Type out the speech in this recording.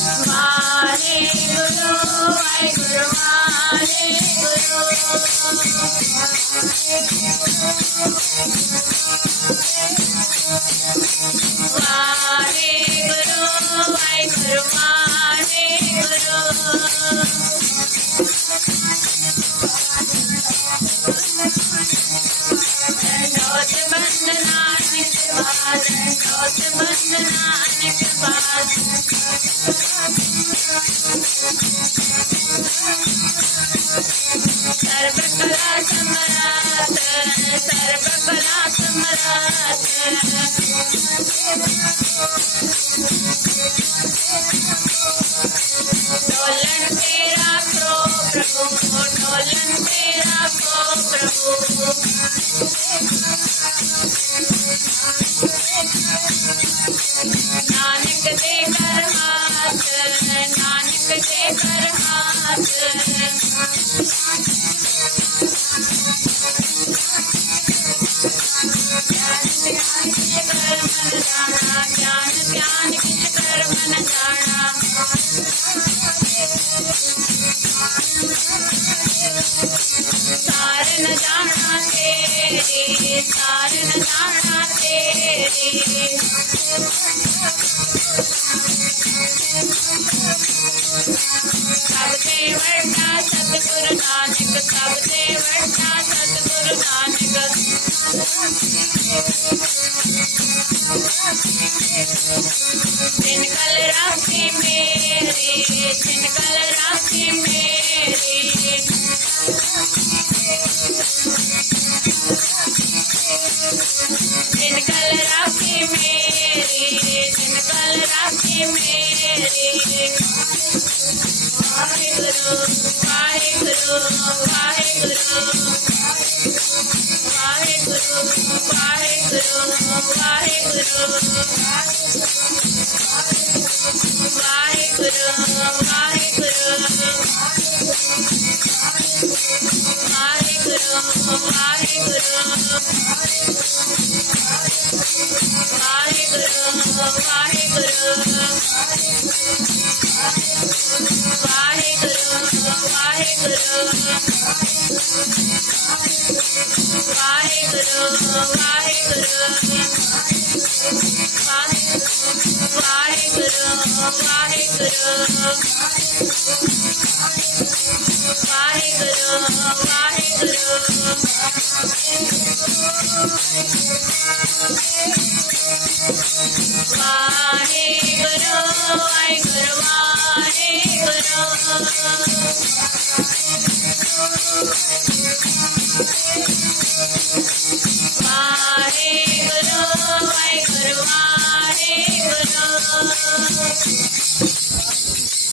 ਵਾਹਿਗੁਰੂ ਵਾਹਿਗੁਰੂ ਵਾਹਿਗੁਰੂ ਵਾਹਿਗੁਰੂ ਦੰਡੋਤ ਬੰਦਨਾਨਿਕ ਬਾਦ ਦੰਡੋਤ ਬੰਦਨਾਨਿਕ ਬਾਦ ਸਰਬ ਕਲਾ ਸਮਰਾਤ ਸਰਬ ਕਲਾ ਸਮਰਾਤ ढोलन तेरा को प्रभु ढोलन तेरा को प्रभु नानक दे कर हाथ नानक दे कर हाथ ज्ञान ज्ञान किच कर मन जाना सार न जाना तेरे सार न जाना तेरे सब दे वड्डा सतगुरु नानक सब दे वड्डा सतगुरु नानक जिन कल राखी मेरी जिन कल राखी मेरी जिन कल राखी मेरी जिन कल राखी मेरी वाहिगुरु वाहिगुरु वाहिगुरु वाहिगुरु वाहिगुरु वाहिगुरु वाहिगुरु वाहिगुरु वाहिगुरु वाहिगुरु वाहिगुरु